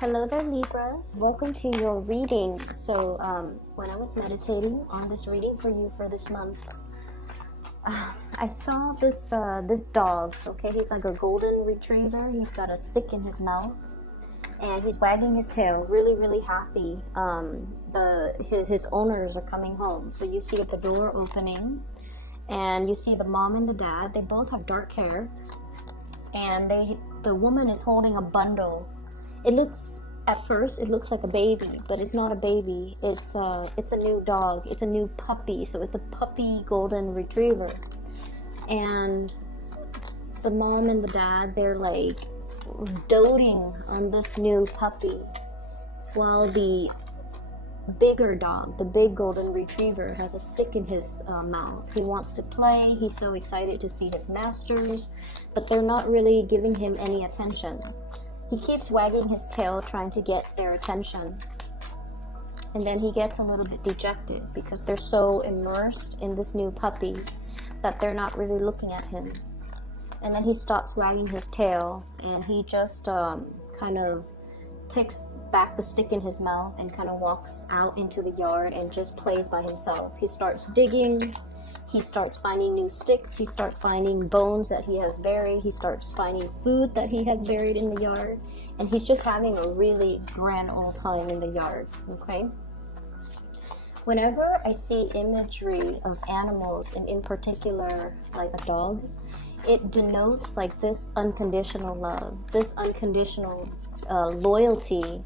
Hello there, Libras. Welcome to your reading. So, when I was meditating on this reading for you for this month, I saw this dog. Okay, he's like a golden retriever. He's got a stick in his mouth, and he's wagging his tail, really, really happy. His owners are coming home. So you see the door opening, and you see the mom and the dad. They both have dark hair, and the woman is holding a bundle. At first it looks like a baby, but it's not a baby. It's a new dog. It's a new puppy. So it's a puppy golden retriever. And the mom and the dad, they're like doting on this new puppy, while the bigger dog, the big golden retriever, has a stick in his mouth. He wants to play. He's so excited to see his masters, but they're not really giving him any attention. He keeps wagging his tail, trying to get their attention. And then he gets a little bit dejected because they're so immersed in this new puppy that they're not really looking at him. And then he stops wagging his tail, and he just kind of takes back the stick in his mouth and kind of walks out into the yard and just plays by himself. He starts digging. He starts finding new sticks. He starts finding bones that he has buried. He starts finding food that he has buried in the yard. And he's just having a really grand old time in the yard, okay? Whenever I see imagery of animals, and in particular like a dog, it denotes like this unconditional love, this unconditional loyalty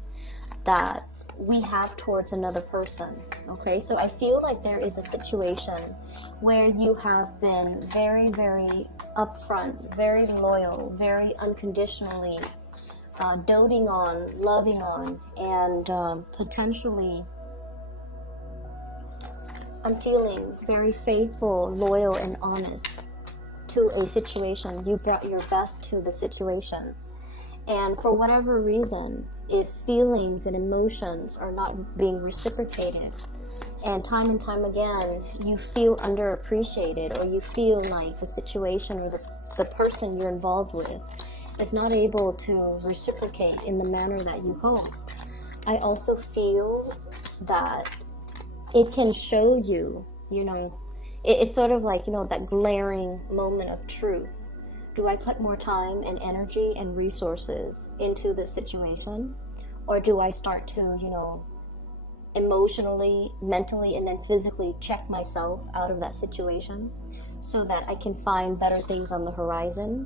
that we have towards another person. Okay, so I feel like there is a situation where you have been very, very upfront, very loyal, very unconditionally doting on, loving on, and potentially I'm feeling very faithful, loyal, and honest to a situation. You brought your best to the situation. And for whatever reason, if feelings and emotions are not being reciprocated, and time again, you feel underappreciated, or you feel like the situation or the person you're involved with is not able to reciprocate in the manner that you hope, I also feel that it can show you, it's sort of like, that glaring moment of truth. Do I put more time and energy and resources into this situation? Or do I start to, emotionally, mentally, and then physically check myself out of that situation so that I can find better things on the horizon?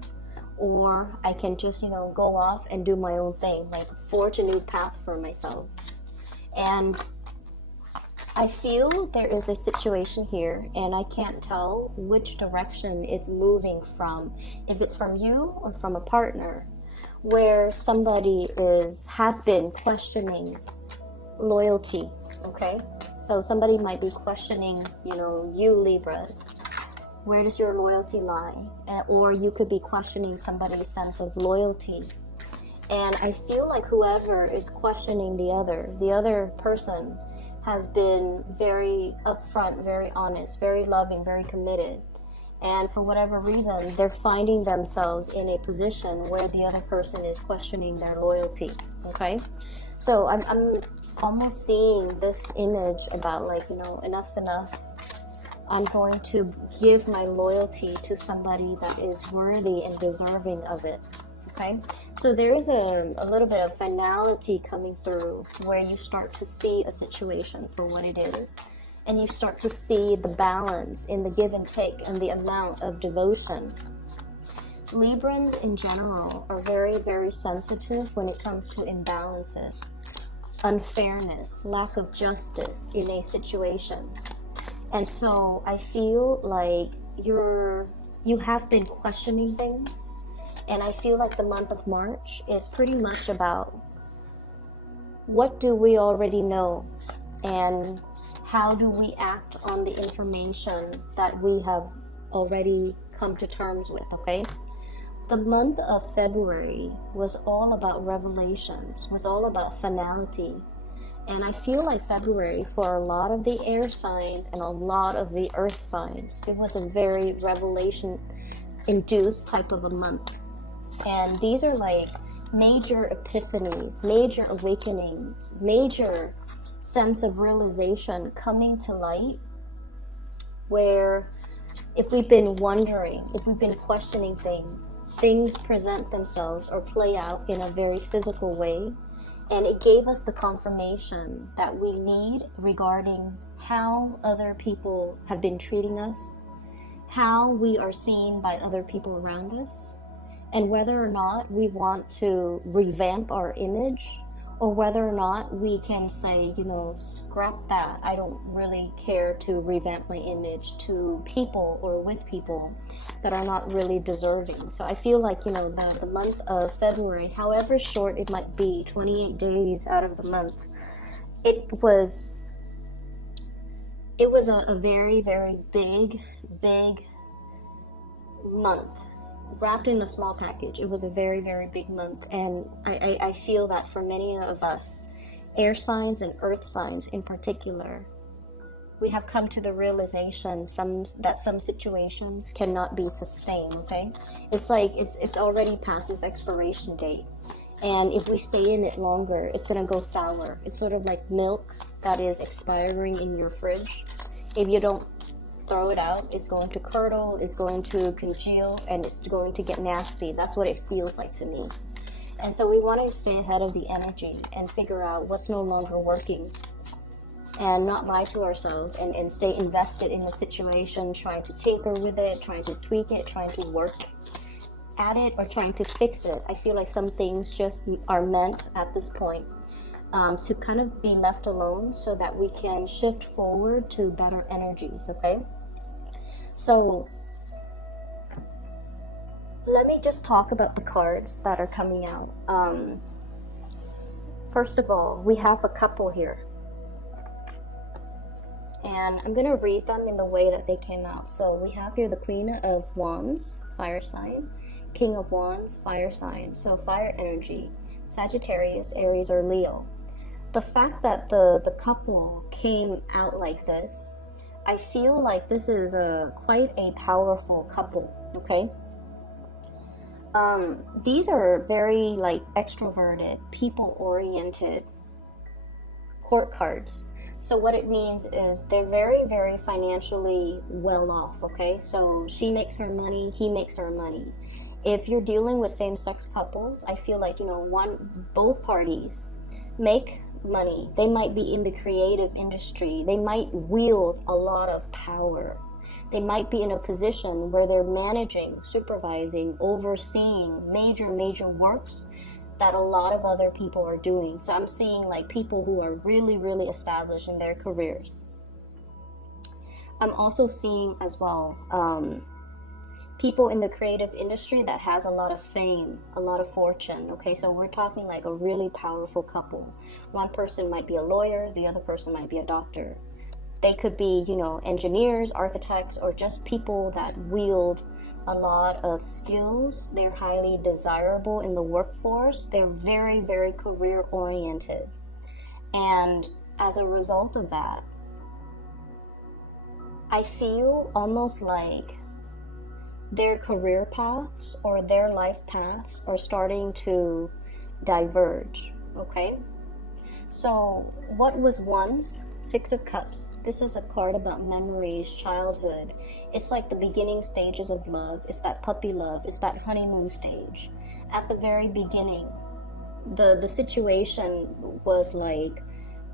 Or I can just, go off and do my own thing, like forge a new path for myself. And I feel there is a situation here, and I can't tell which direction it's moving from, if it's from you or from a partner, where somebody has been questioning loyalty, okay? So somebody might be questioning, you Libras, where does your loyalty lie? Or you could be questioning somebody's sense of loyalty. And I feel like whoever is questioning the other person has been very upfront, very honest, very loving, very committed. And for whatever reason, they're finding themselves in a position where the other person is questioning their loyalty, okay? So I'm almost seeing this image about like, enough's enough. I'm going to give my loyalty to somebody that is worthy and deserving of it, okay? So there is a little bit of finality coming through where you start to see a situation for what it is. And you start to see the balance in the give and take and the amount of devotion. Librans in general are very, very sensitive when it comes to imbalances, unfairness, lack of justice in a situation. And so I feel like you have been questioning things. And I feel like the month of March is pretty much about what do we already know and how do we act on the information that we have already come to terms with, okay? The month of February was all about revelations, was all about finality. And I feel like February, for a lot of the air signs and a lot of the earth signs, it was a very revelation-induced type of a month. And these are like major epiphanies, major awakenings, major sense of realization coming to light, where if we've been wondering, if we've been questioning things, things present themselves or play out in a very physical way. And it gave us the confirmation that we need regarding how other people have been treating us, how we are seen by other people around us, and whether or not we want to revamp our image, or whether or not we can say, you know, scrap that. I don't really care to revamp my image to people or with people that are not really deserving. So I feel like, you know, the month of February, however short it might be, 28 days out of the month, it was a very, very big month, wrapped in a small package. It was a very, very big month, and I feel that for many of us, air signs and earth signs in particular, we have come to the realization that some situations cannot be sustained. Okay, it's like it's already past its expiration date, and if we stay in it longer, it's gonna go sour. It's sort of like milk that is expiring in your fridge. If you don't throw it out, it's going to curdle, it's going to congeal, and it's going to get nasty. That's what it feels like to me. And so we want to stay ahead of the energy and figure out what's no longer working, and not lie to ourselves, and stay invested in the situation, trying to tinker with it, trying to tweak it, trying to work at it, or trying to fix it. I feel like some things just are meant at this point to kind of be left alone so that we can shift forward to better energies. Okay, so let me just talk about the cards that are coming out. First of all, we have a couple here, and I'm going to read them in the way that they came out. So we have here the Queen of Wands, fire sign, King of Wands, fire sign, so fire energy, Sagittarius, Aries, or Leo. The fact that the couple came out like this, I feel like this is quite a powerful couple. Okay, these are very like extroverted, people-oriented court cards. So what it means is they're very, very financially well off. Okay, so she makes her money, he makes her money. If you're dealing with same-sex couples, I feel like, you know, both parties make money. They might be in the creative industry. They might wield a lot of power. They might be in a position where they're managing, supervising, overseeing major works that a lot of other people are doing. So I'm seeing like people who are really, really established in their careers. I'm also seeing as well people in the creative industry that has a lot of fame, a lot of fortune. Okay, so we're talking like a really powerful couple. One person might be a lawyer, the other person might be a doctor. They could be, you know, engineers, architects, or just people that wield a lot of skills. They're highly desirable in the workforce. They're very, very career oriented. And as a result of that, I feel almost like their career paths or their life paths are starting to diverge. Okay, so what was once Six of Cups, this is a card about memories, childhood. It's like the beginning stages of love. It's that puppy love. It's that honeymoon stage. At the very beginning, the situation was like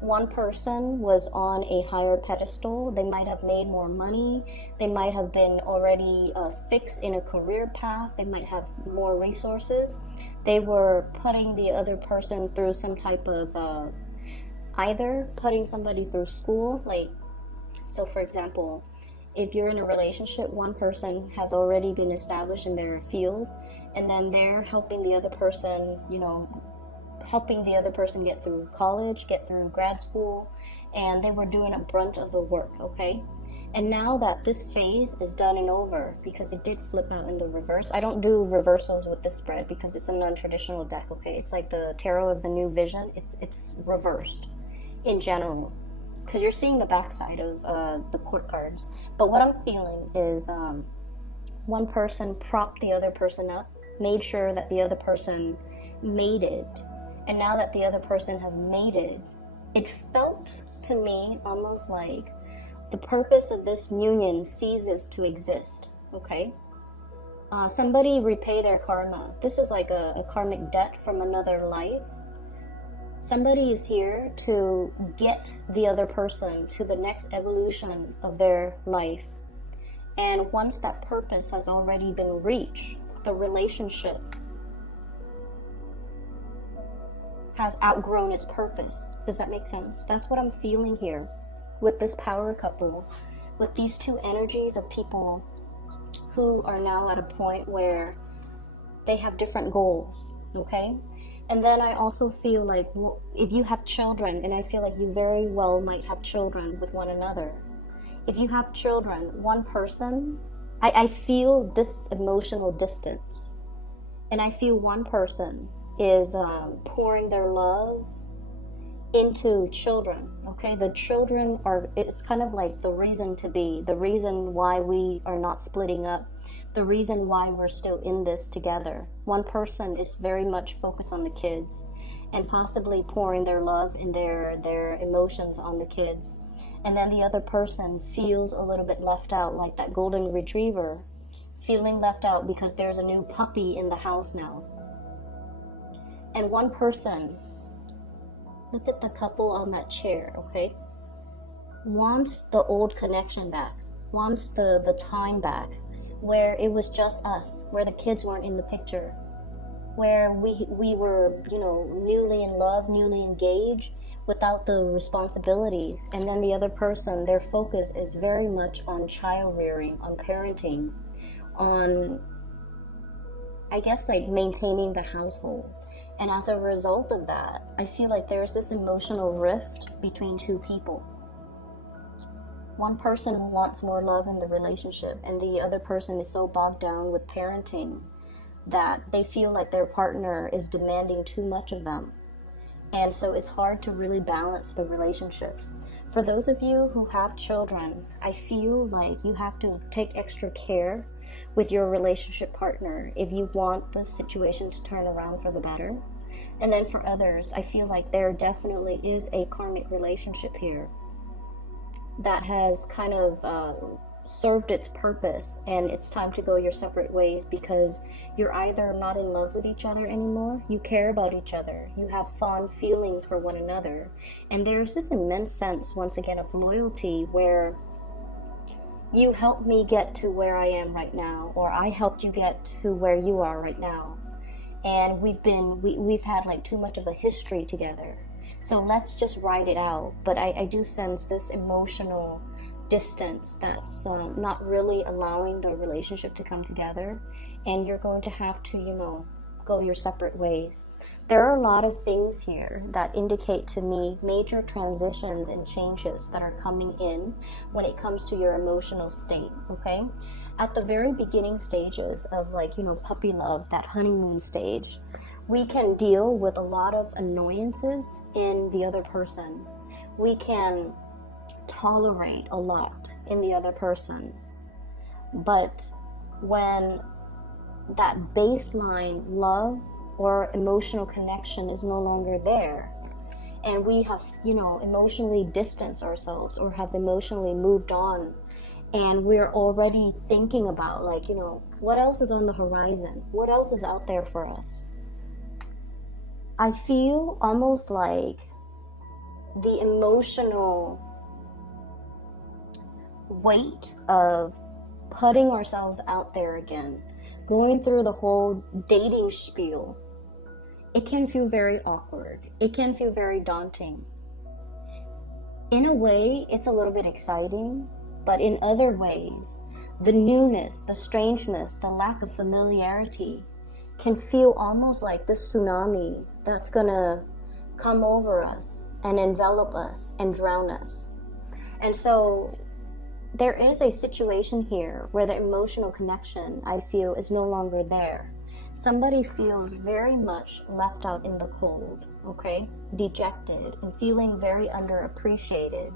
one person was on a higher pedestal. They might have made more money. They might have been already fixed in a career path. They might have more resources. They were putting the other person through some type of either putting somebody through school, like, so for example, if you're in a relationship, one person has already been established in their field, and then they're helping the other person, you know, helping the other person get through college, get through grad school, and they were doing a brunt of the work. Okay, and now that this phase is done and over, because it did flip out in the reverse. I don't do reversals with this spread because it's a non-traditional deck. Okay, it's like the Tarot of the New Vision. It's reversed in general, because you're seeing the backside of the court cards. But what I'm feeling is one person propped the other person up, made sure that the other person mated, and now that the other person has mated, it felt to me almost like the purpose of this union ceases to exist, okay? Somebody repay their karma. This is like a karmic debt from another life. Somebody is here to get the other person to the next evolution of their life. And once that purpose has already been reached, the relationship has outgrown its purpose. Does that make sense? That's what I'm feeling here with this power couple, with these two energies of people who are now at a point where they have different goals, okay? And then I also feel like, well, if you have children, and I feel like you very well might have children with one another. If you have children, one person, I feel this emotional distance. And I feel one person is pouring their love into children, okay? The children are, it's kind of like the reason to be, the reason why we are not splitting up, the reason why we're still in this together. One person is very much focused on the kids and possibly pouring their love and their emotions on the kids. And then the other person feels a little bit left out, like that golden retriever, feeling left out because there's a new puppy in the house now. And one person, look at the couple on that chair, okay? Wants the old connection back, wants the time back, where it was just us, where the kids weren't in the picture, where we were, you know, newly in love, newly engaged, without the responsibilities. And then the other person, their focus is very much on child rearing, on parenting, on, I guess, like maintaining the household. And as a result of that, I feel like there's this emotional rift between two people. One person wants more love in the relationship, and the other person is so bogged down with parenting that they feel like their partner is demanding too much of them. And so it's hard to really balance the relationship. For those of you who have children, I feel like you have to take extra care with your relationship partner if you want the situation to turn around for the better. And then for others, I feel like there definitely is a karmic relationship here that has kind of served its purpose, and it's time to go your separate ways because you're either not in love with each other anymore, you care about each other, you have fond feelings for one another, and there's this immense sense, once again, of loyalty where you helped me get to where I am right now, or I helped you get to where you are right now, and we've had like too much of a history together, so let's just ride it out. But I do sense this emotional distance that's not really allowing the relationship to come together, and you're going to have to, you know, go your separate ways. There are a lot of things here that indicate to me major transitions and changes that are coming in when it comes to your emotional state, okay? At the very beginning stages of, like, you know, puppy love, that honeymoon stage, we can deal with a lot of annoyances in the other person. We can tolerate a lot in the other person. But when that baseline love or emotional connection is no longer there, and we have, you know, emotionally distanced ourselves or have emotionally moved on, and we're already thinking about, like, you know, what else is on the horizon? What else is out there for us? I feel almost like the emotional weight of putting ourselves out there again, going through the whole dating spiel, it can feel very awkward. It can feel very daunting. In a way, it's a little bit exciting, but in other ways, the newness, the strangeness, the lack of familiarity can feel almost like this tsunami that's gonna come over us and envelop us and drown us. And so there is a situation here where the emotional connection, I feel, is no longer there. Somebody feels very much left out in the cold, okay? Dejected and feeling very underappreciated.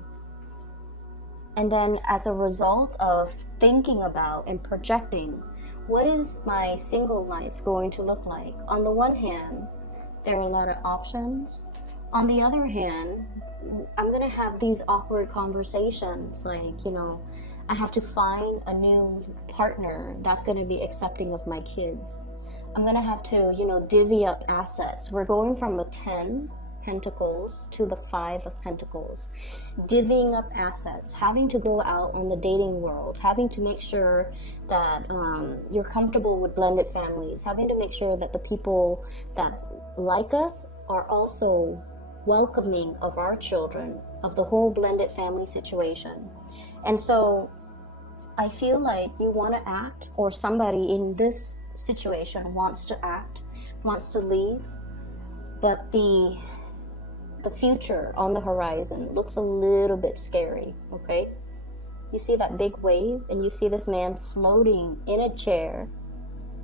And then as a result of thinking about and projecting, what is my single life going to look like? On the one hand, There are a lot of options. On the other hand, I'm gonna have these awkward conversations, like, you know, I have to find a new partner that's gonna be accepting of my kids. I'm gonna have to, you know, divvy up assets. We're going from a 10 Pentacles to the 5 of Pentacles. Divvying up assets, having to go out on the dating world, having to make sure that you're comfortable with blended families, having to make sure that the people that like us are also welcoming of our children, of the whole blended family situation. And so I feel like you want to act, or somebody in this situation wants to act, wants to leave, but the future on the horizon looks a little bit scary. Okay, you see that big wave and you see this man floating in a chair.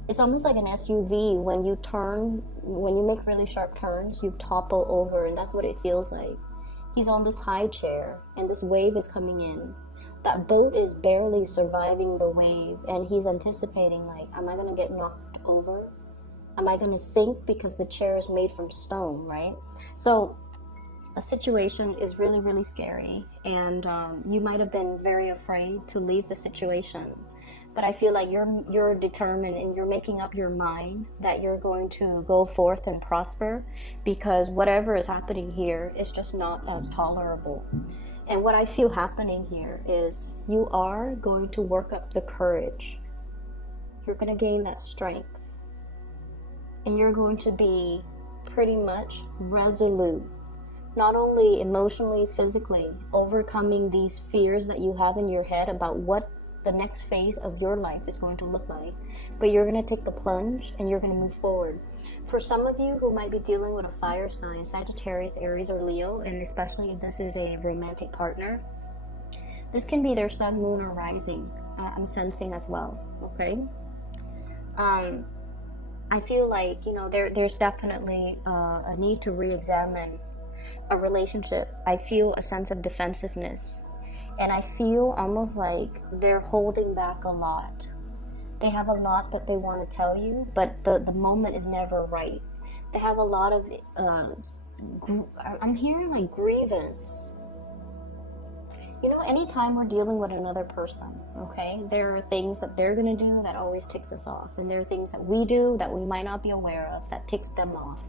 It's almost like an SUV. When you turn, when you make really sharp turns, you topple over, and that's what it feels like. He's on this high chair and this wave is coming in. That boat is barely surviving the wave, and he's anticipating, like, am I gonna get knocked over? Am I gonna sink? Because the chair is made from stone, right? So a situation is really, really scary, and you might have been very afraid to leave the situation, but I feel like you're determined, and you're making up your mind that you're going to go forth and prosper, because whatever is happening here is just not as tolerable. And what I feel happening here is you are going to work up the courage. You're going to gain that strength, and you're going to be pretty much resolute, not only emotionally, physically, overcoming these fears that you have in your head about what the next phase of your life is going to look like, but you're going to take the plunge and you're going to move forward. For some of you who might be dealing with a fire sign, Sagittarius, Aries, or Leo, and especially if this is a romantic partner, this can be their sun, moon, or rising. I'm sensing as well. Okay, I feel like, you know, there's definitely a need to re-examine a relationship. I feel a sense of defensiveness, and I feel almost like they're holding back a lot. They have a lot that they want to tell you, but the moment is never right. They have a lot of I'm hearing like grievance. You know, anytime we're dealing with another person, okay, there are things that they're going to do that always ticks us off, and there are things that we do that we might not be aware of that ticks them off.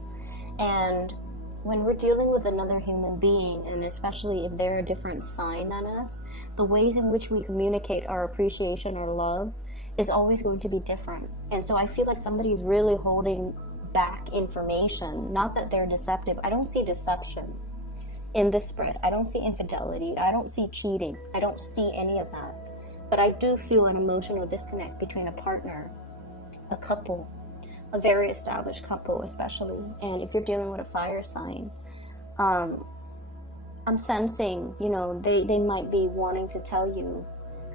And when we're dealing with another human being, and especially if they're a different sign than us, the ways in which we communicate our appreciation or love is always going to be different. And so I feel like somebody's really holding back information. Not that they're deceptive. I don't see deception in this spread. I don't see infidelity. I don't see cheating. I don't see any of that. But I do feel an emotional disconnect between a partner, a couple, a very established couple especially. And if you're dealing with a fire sign, I'm sensing, you know, they might be wanting to tell you,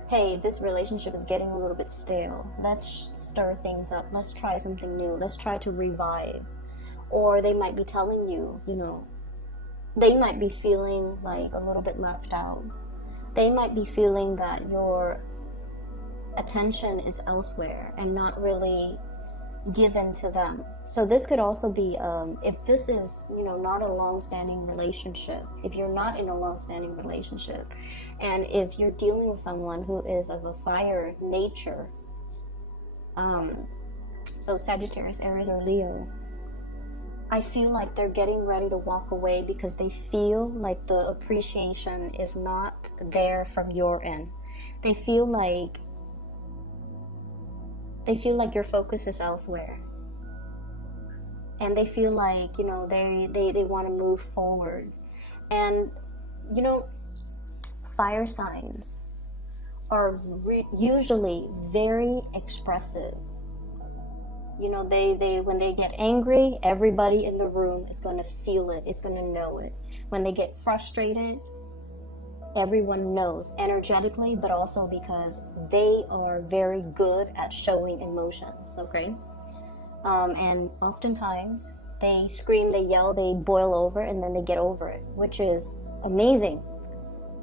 hey, this relationship is getting a little bit stale. Let's stir things up. Let's try something new. Let's try to revive. Or they might be telling you, you know, they might be feeling like a little bit left out. They might be feeling that your attention is elsewhere and not really given to them. So this could also be, if this is, you know, not a long-standing relationship, if you're not in a long-standing relationship, and if you're dealing with someone who is of a fire nature, so Sagittarius, Aries, or Leo, I feel like they're getting ready to walk away because they feel like the appreciation is not there from your end. They feel like your focus is elsewhere, and they feel like, you know, they want to move forward. And you know, fire signs are usually very expressive. You know, they when they get angry, everybody in the room is going to feel it, it's going to know it. When they get frustrated, everyone knows energetically, but also because they are very good at showing emotions, okay? And oftentimes they scream, they yell, they boil over, and then they get over it, which is amazing.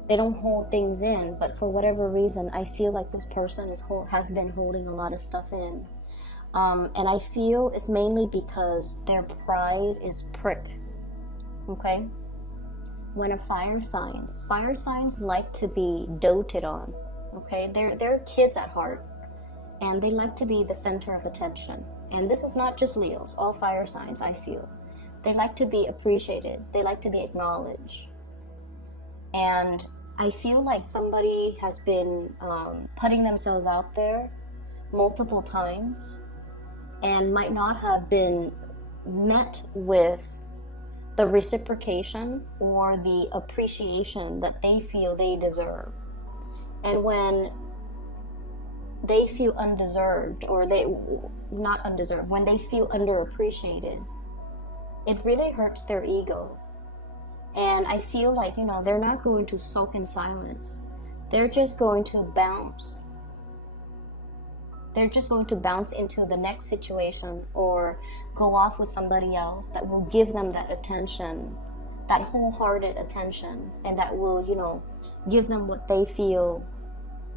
They don't hold things in, but for whatever reason, I feel like this person has been holding a lot of stuff in. And I feel it's mainly because their pride is pricked. Okay? When a fire signs like to be doted on. Okay? They're kids at heart, and they like to be the center of attention. And this is not just Leos, all fire signs, I feel. They like to be appreciated. They like to be acknowledged. And I feel like somebody has been putting themselves out there multiple times and might not have been met with the reciprocation or the appreciation that they feel they deserve. And when they feel undeserved, or not undeserved, when they feel underappreciated, it really hurts their ego. And I feel like, they're not going to sulk in silence. They're just going to bounce. They're just going to bounce into the next situation or go off with somebody else that will give them that attention, that wholehearted attention, and that will, give them what they feel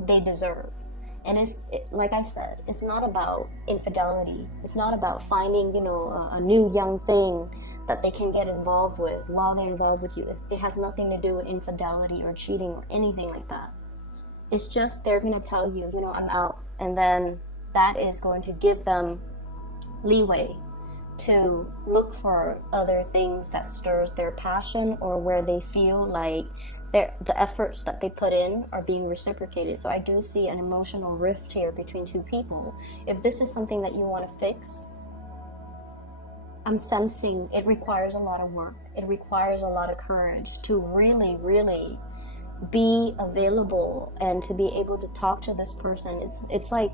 they deserve. And like I said, it's not about infidelity. It's not about finding, a new young thing that they can get involved with while they're involved with you. It has nothing to do with infidelity or cheating or anything like that. It's just they're going to tell you, I'm out. And then that is going to give them leeway to look for other things that stirs their passion, or where they feel like the efforts that they put in are being reciprocated. So I do see an emotional rift here between two people. If this is something that you want to fix, I'm sensing it requires a lot of work. It requires a lot of courage to really, really be available and to be able to talk to this person. It's like,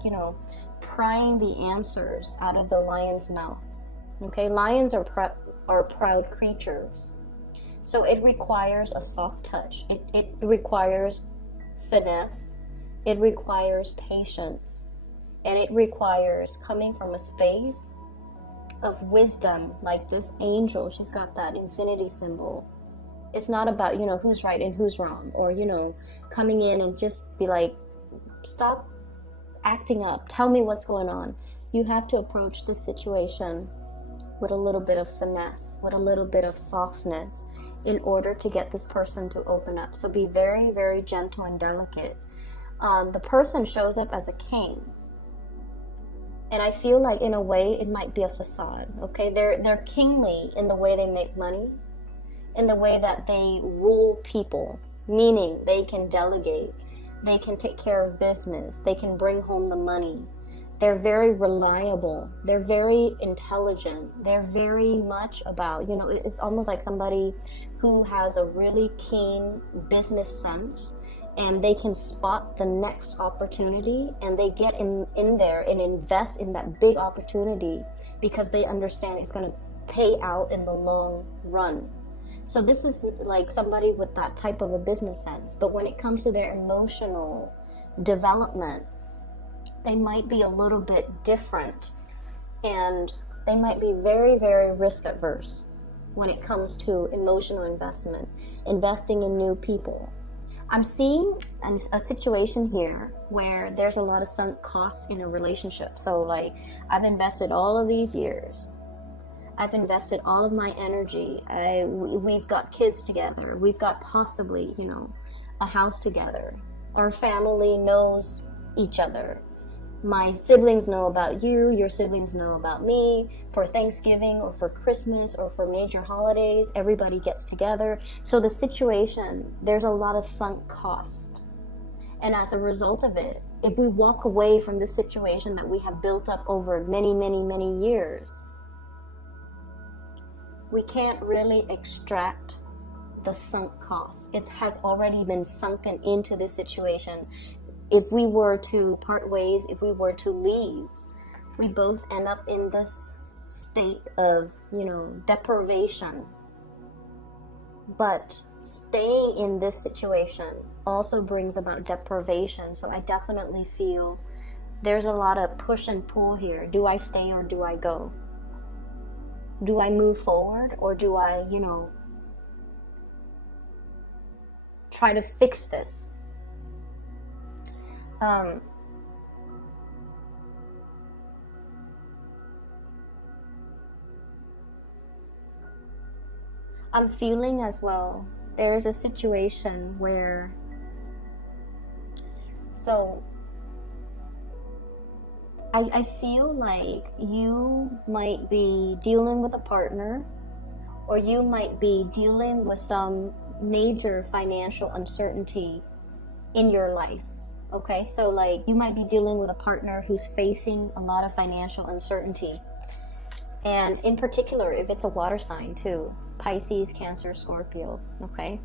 prying the answers out of the lion's mouth. Okay, lions are proud creatures. So it requires a soft touch. It requires finesse. It requires patience. And it requires coming from a space of wisdom, like this angel. She's got that infinity symbol. It's not about, who's right and who's wrong, or, coming in and just be like, stop acting up. Tell me what's going on. You have to approach this situation with a little bit of finesse, with a little bit of softness, in order to get this person to open up. So be very, very gentle and delicate. The person shows up as a king. And I feel like, in a way, it might be a facade. Okay, they're kingly in the way they make money, in the way that they rule people, meaning they can delegate, they can take care of business, they can bring home the money. They're very reliable. They're very intelligent. They're very much about, it's almost like somebody who has a really keen business sense, and they can spot the next opportunity, and they get in there and invest in that big opportunity because they understand it's going to pay out in the long run. So this is like somebody with that type of a business sense. But when it comes to their emotional development, they might be a little bit different, and they might be very, very risk adverse when it comes to emotional investment, investing in new people. I'm seeing a situation here where there's a lot of sunk cost in a relationship. So like, I've invested all of these years. I've invested all of my energy. We've got kids together. We've got possibly, a house together. Our family knows each other. My siblings know about you. Your siblings know about me. For Thanksgiving or for Christmas or for major holidays, everybody gets together. So the situation, there's a lot of sunk cost. And as a result of it, if we walk away from the situation that we have built up over many, many, many years, we can't really extract the sunk cost. It has already been sunken into this situation. If we were to part ways, if we were to leave, we both end up in this state of, deprivation. But staying in this situation also brings about deprivation. So I definitely feel there's a lot of push and pull here. Do I stay or do I go? Do I move forward, or do I, try to fix this? I'm feeling as well, there's a situation where, so I feel like you might be dealing with a partner, or you might be dealing with some major financial uncertainty in your life. Okay, so like you might be dealing with a partner who's facing a lot of financial uncertainty. And in particular, if it's a water sign too, Pisces, Cancer, Scorpio, okay?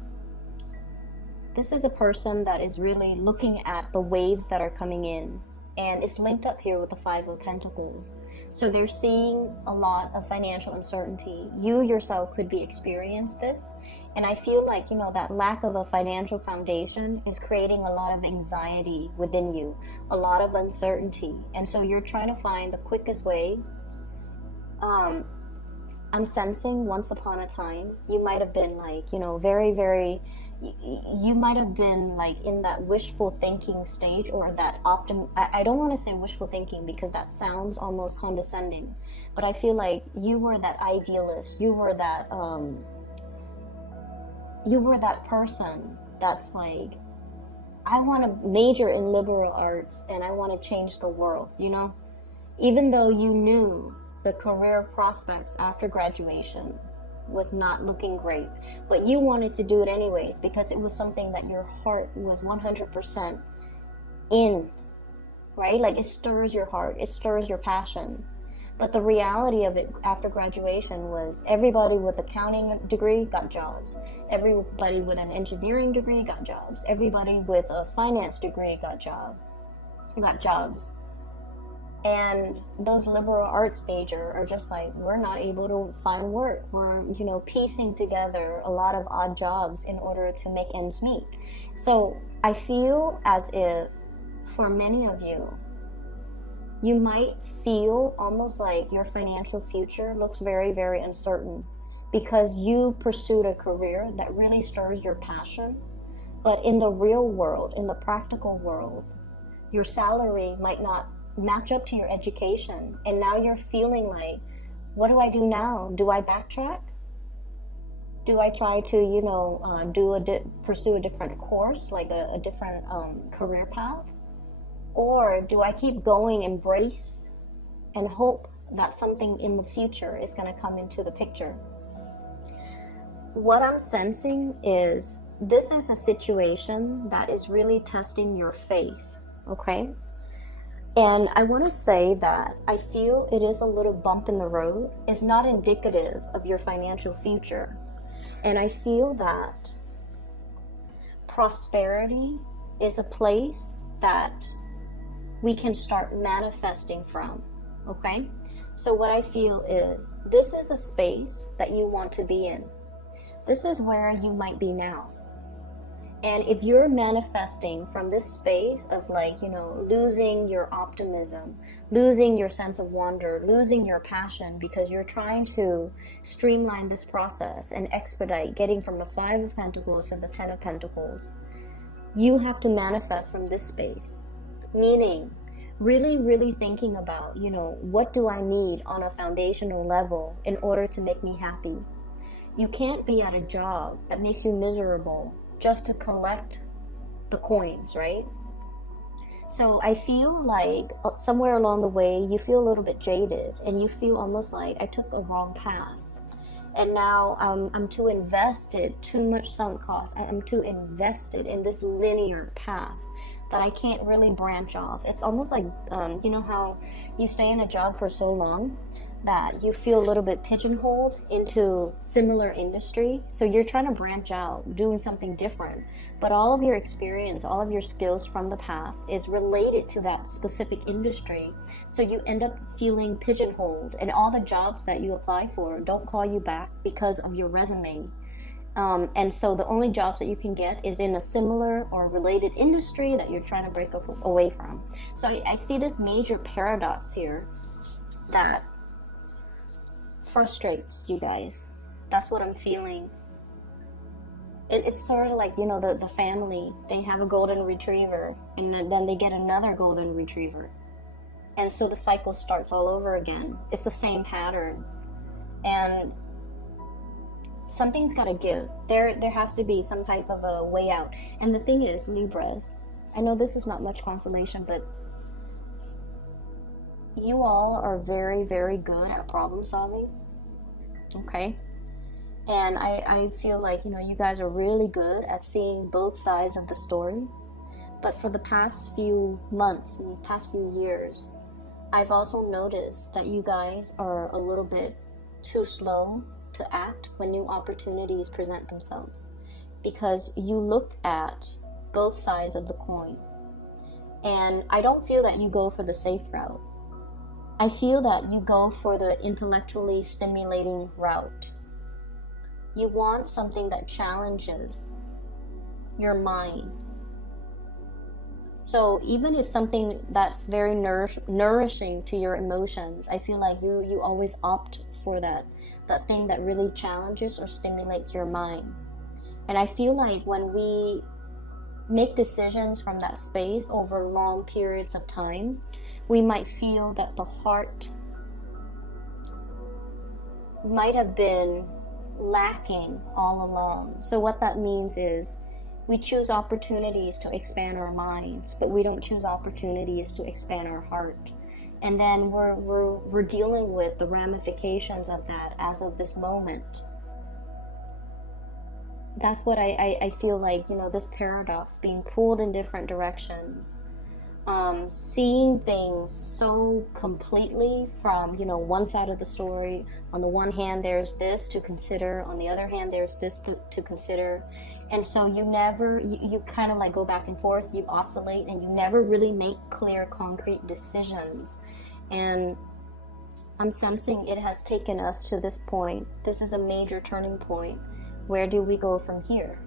This is a person that is really looking at the waves that are coming in, and it's linked up here with the Five of Pentacles. So they're seeing a lot of financial uncertainty. You yourself could be experiencing this, and I feel like, you know, that lack of a financial foundation is creating a lot of anxiety within you, a lot of uncertainty, and so you're trying to find the quickest way. I'm sensing once upon a time, you might have been like, you know, you might have been like in that wishful thinking stage, or that I don't want to say wishful thinking because that sounds almost condescending, but I feel like you were that idealist. You were that person that's like, I want to major in liberal arts and I want to change the world, you know? Even though you knew the career prospects after graduation was not looking great, but you wanted to do it anyways because it was something that your heart was 100% in, right? Like it stirs your heart, it stirs your passion. But the reality of it after graduation was everybody with an accounting degree got jobs. Everybody with an engineering degree got jobs. Everybody with a finance degree got jobs. And those liberal arts major are just like, we're not able to find work. We're, you know, piecing together a lot of odd jobs in order to make ends meet. So I feel as if for many of you, you might feel almost like your financial future looks very, very uncertain because you pursued a career that really stirs your passion. But in the real world, in the practical world, your salary might not match up to your education, and now you're feeling like, what do I do now? Do I backtrack? Do I try to, you know, pursue a different course, like a different career path? Or do I keep going, embrace, and hope that something in the future is going to come into the picture? What I'm sensing is this is a situation that is really testing your faith, okay? And I want to say that I feel it is a little bump in the road. It's not indicative of your financial future. And I feel that prosperity is a place that we can start manifesting from, okay? So what I feel is this is a space that you want to be in. This is where you might be now. And if you're manifesting from this space of like, you know, losing your optimism, losing your sense of wonder, losing your passion because you're trying to streamline this process and expedite getting from the Five of Pentacles to the Ten of Pentacles, you have to manifest from this space. Meaning, really, really thinking about, you know, what do I need on a foundational level in order to make me happy? You can't be at a job that makes you miserable just to collect the coins, right? So I feel like somewhere along the way, you feel a little bit jaded and you feel almost like I took a wrong path. And now I'm too invested, too much sunk cost. I'm too invested in this linear path that I can't really branch off. It's almost like, you know how you stay in a job for so long that you feel a little bit pigeonholed into similar industry. So you're trying to branch out, doing something different. But all of your experience, all of your skills from the past is related to that specific industry. So you end up feeling pigeonholed, and all the jobs that you apply for don't call you back because of your resume. And so the only jobs that you can get is in a similar or related industry that you're trying to break away from. So I see this major paradox here that frustrates you guys. That's what I'm feeling. It's sort of like, you know, the family, they have a golden retriever and then they get another golden retriever. And so the cycle starts all over again. It's the same pattern. And something's got to give. There has to be some type of a way out. And the thing is, Libras, I know this is not much consolation, but you all are very, very good at problem solving. Okay? And I feel like, you guys are really good at seeing both sides of the story. But for the past few months, past few years, I've also noticed that you guys are a little bit too slow to act when new opportunities present themselves, because you look at both sides of the coin. And I don't feel that you go for the safe route. I feel that you go for the intellectually stimulating route. You want something that challenges your mind. So even if something that's very nourishing to your emotions, I feel like you always opt for that thing that really challenges or stimulates your mind. And I feel like when we make decisions from that space over long periods of time, we might feel that the heart might have been lacking all along. So what that means is we choose opportunities to expand our minds, but we don't choose opportunities to expand our heart. And then we're dealing with the ramifications of that as of this moment. That's what I feel like, this paradox, being pulled in different directions. Seeing things so completely from, one side of the story. On the one hand, there's this to consider. On the other hand, there's this to consider. And so you kind of like go back and forth, you oscillate, and you never really make clear, concrete decisions. And I'm sensing it has taken us to this point. This is a major turning point. Where do we go from here?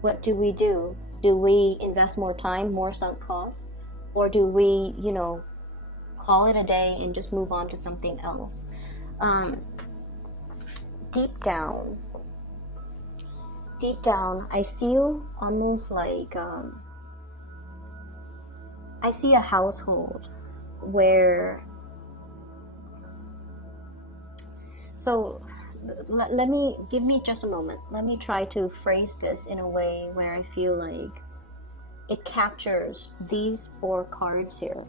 What do we do? Do we invest more time, more sunk costs? Or do we, call it a day and just move on to something else? Deep down, I feel almost like I see a household where... So... give me just a moment. Let me try to phrase this in a way where I feel like it captures these 4 cards here.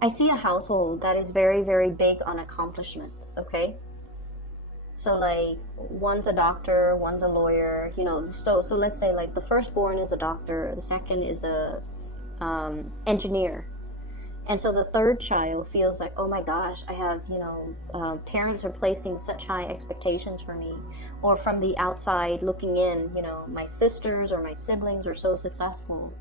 I see a household that is very, very big on accomplishments, okay? So like, one's a doctor, one's a lawyer, so let's say like the firstborn is a doctor, the second is a engineer. And so the third child feels like, oh my gosh, I have, parents are placing such high expectations for me. Or from the outside looking in, my sisters or my siblings are so successful.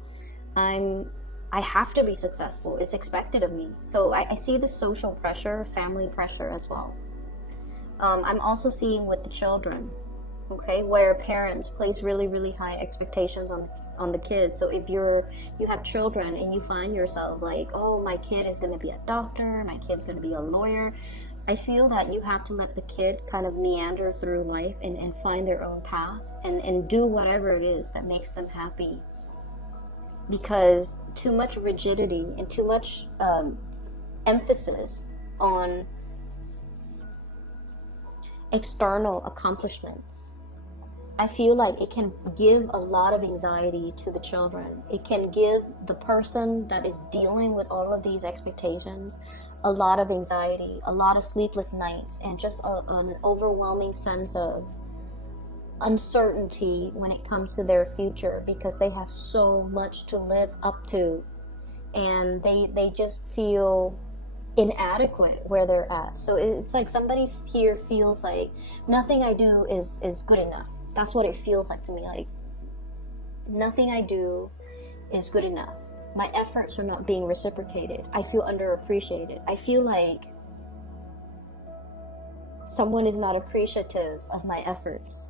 I have to be successful. It's expected of me. So I see the social pressure, family pressure as well. I'm also seeing with the children, okay, where parents place really, really high expectations on the kids. So if you have children and you find yourself like, oh, my kid is going to be a doctor, my kid's going to be a lawyer, I feel that you have to let the kid kind of meander through life and find their own path and do whatever it is that makes them happy. Because too much rigidity and too much emphasis on external accomplishments, I feel like it can give a lot of anxiety to the children. It can give the person that is dealing with all of these expectations a lot of anxiety, a lot of sleepless nights, and just an overwhelming sense of uncertainty when it comes to their future, because they have so much to live up to, and they just feel inadequate where they're at. So it's like somebody here feels like nothing I do is good enough. That's what it feels like to me. Like, nothing I do is good enough. My efforts are not being reciprocated. I feel underappreciated. I feel like someone is not appreciative of my efforts.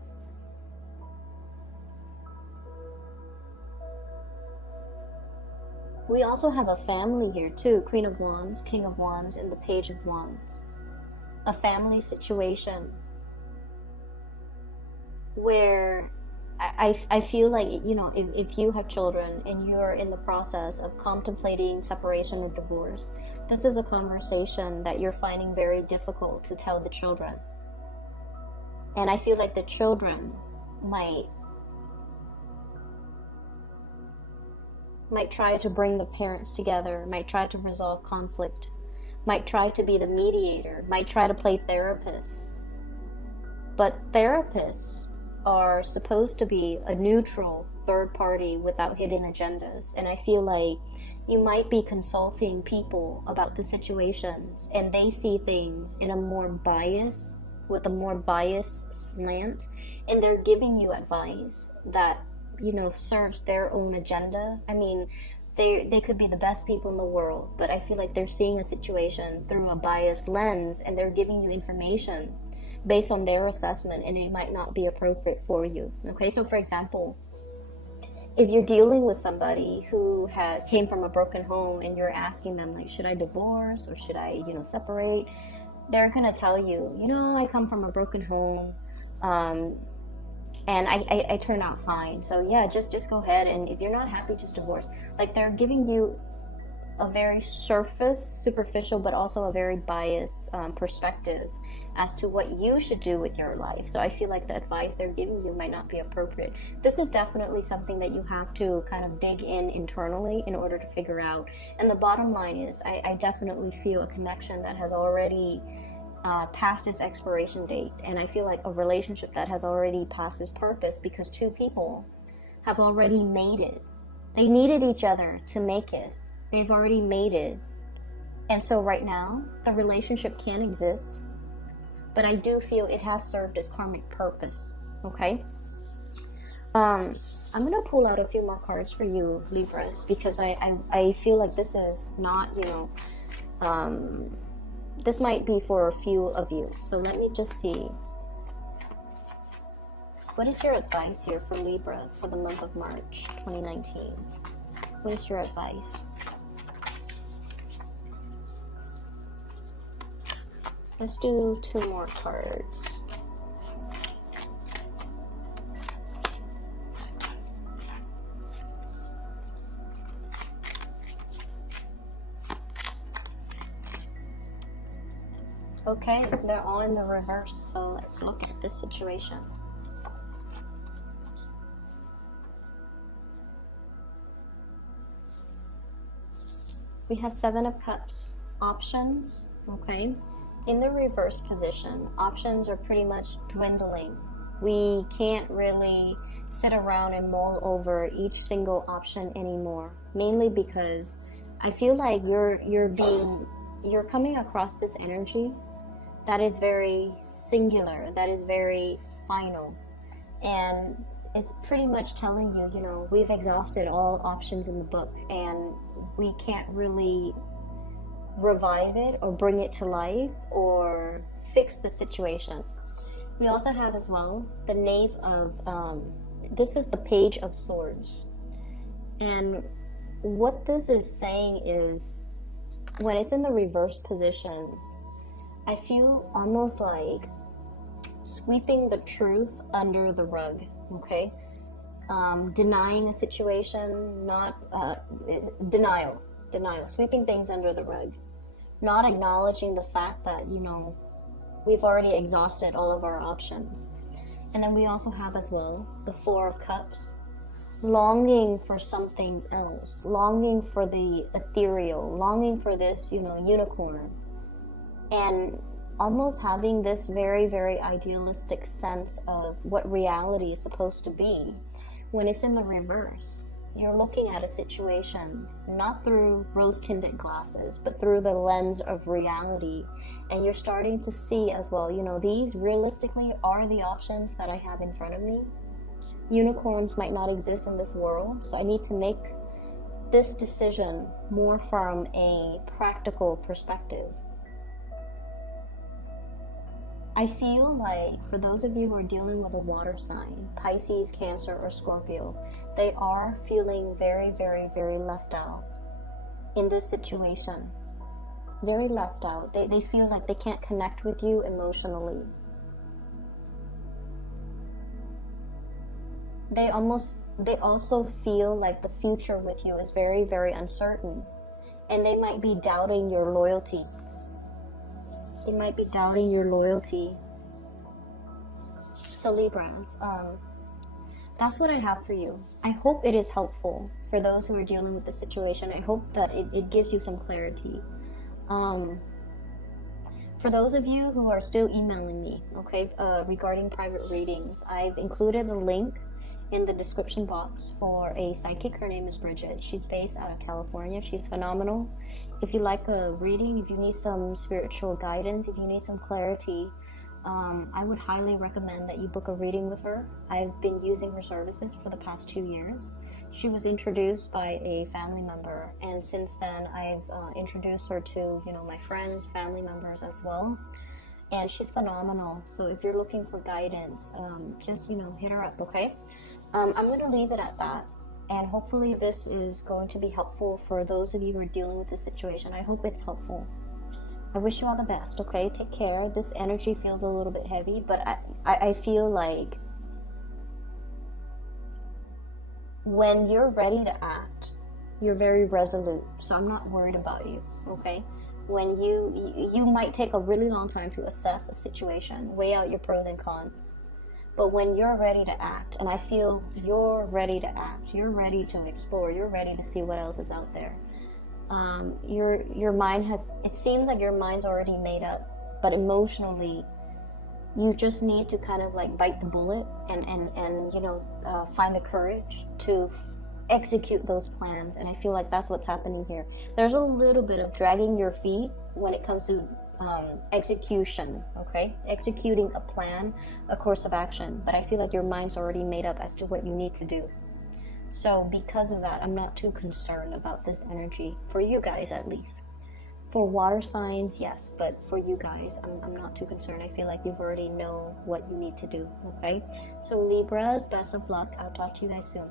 We also have a family here too. Queen of Wands, King of Wands, and the Page of Wands. A family situation where I feel like, if you have children and you're in the process of contemplating separation or divorce, this is a conversation that you're finding very difficult to tell the children. And I feel like the children might try to bring the parents together, might try to resolve conflict, might try to be the mediator, might try to play therapist. But therapists are supposed to be a neutral third party without hidden agendas. And I feel like you might be consulting people about the situations, and they see things in a more bias, with a more biased slant, and they're giving you advice that, you know, serves their own agenda. I mean, they could be the best people in the world, but I feel like they're seeing a situation through a biased lens, and they're giving you information based on their assessment, and it might not be appropriate for you. Okay, so for example, if you're dealing with somebody who came from a broken home, and you're asking them, like, should I divorce or should I, you know, separate? They're gonna tell you, you know, I come from a broken home, and I turn out fine. So yeah, just go ahead, and if you're not happy, just divorce. Like, they're giving you a very superficial, but also a very biased perspective as to what you should do with your life. So I feel like the advice they're giving you might not be appropriate. This is definitely something that you have to kind of dig in internally in order to figure out. And the bottom line is, I definitely feel a connection that has already past its expiration date. And I feel like a relationship that has already passed its purpose, because two people have already made it. They needed each other to make it. They've already made it. And so right now, the relationship can exist, but I do feel it has served its karmic purpose. Okay? I'm going to pull out a few more cards for you, Libras, because I feel like this is not, you know, this might be for a few of you. So let me just see. What is your advice here for Libra for the month of March 2019? What is your advice? Let's do 2 more cards. Okay, they're all in the reverse, so let's look at this situation. We have 7 of Cups, options, okay? In the reverse position, options are pretty much dwindling. We can't really sit around and mull over each single option anymore, mainly because I feel like you're coming across this energy that is very singular, that is very final, and it's pretty much telling you, you know, we've exhausted all options in the book, and we can't really revive it or bring it to life or fix the situation. We also have as well the Knave of this is the Page of Swords, and what this is saying is, when it's in the reverse position, I feel almost like sweeping the truth under the rug. Okay, denying a situation, not denial, sweeping things under the rug, not acknowledging the fact that, you know, we've already exhausted all of our options. And then we also have as well the 4 of Cups, longing for something else, longing for the ethereal, longing for this, you know, unicorn, and almost having this very, very idealistic sense of what reality is supposed to be. When it's in the reverse, you're looking at a situation not through rose-tinted glasses, but through the lens of reality, and you're starting to see as well, you know, these realistically are the options that I have in front of me. Unicorns might not exist in this world, so I need to make this decision more from a practical perspective. I feel like for those of you who are dealing with a water sign, Pisces, Cancer, or Scorpio, they are feeling very, very, very left out in this situation. Very left out. They feel like they can't connect with you emotionally. They also feel like the future with you is very, very uncertain. And they might be doubting your loyalty. They might be doubting your loyalty. So Libras, that's what I have for you. I hope it is helpful for those who are dealing with the situation. I hope that it gives you some clarity. For those of you who are still emailing me, okay, regarding private readings, I've included a link in the description box for a psychic. Her name is Bridget. She's based out of California. She's phenomenal. If you like a reading, if you need some spiritual guidance, if you need some clarity, I would highly recommend that you book a reading with her. I've been using her services for the past 2 years. She was introduced by a family member, and since then I've introduced her to, my friends, family members as well. And she's phenomenal. So if you're looking for guidance, just hit her up, okay? I'm going to leave it at that, and hopefully this is going to be helpful for those of you who are dealing with this situation. I hope it's helpful. I wish you all the best, okay? Take care. This energy feels a little bit heavy, but I feel like when you're ready to act, you're very resolute. So I'm not worried about you, okay? When you might take a really long time to assess a situation, weigh out your pros and cons. But when you're ready to act, and I feel you're ready to act, you're ready to explore, you're ready to see what else is out there. Your mind it seems like your mind's already made up, but emotionally you just need to kind of like bite the bullet and find the courage to execute those plans. And I feel like that's what's happening here. There's a little bit of dragging your feet when it comes to execution, okay? Executing a plan, a course of action, but I feel like your mind's already made up as to what you need to do. So because of that, I'm not too concerned about this energy, for you guys at least. For water signs, yes, but for you guys, I'm not too concerned. I feel like you already know what you need to do, okay? So Libras, best of luck. I'll talk to you guys soon.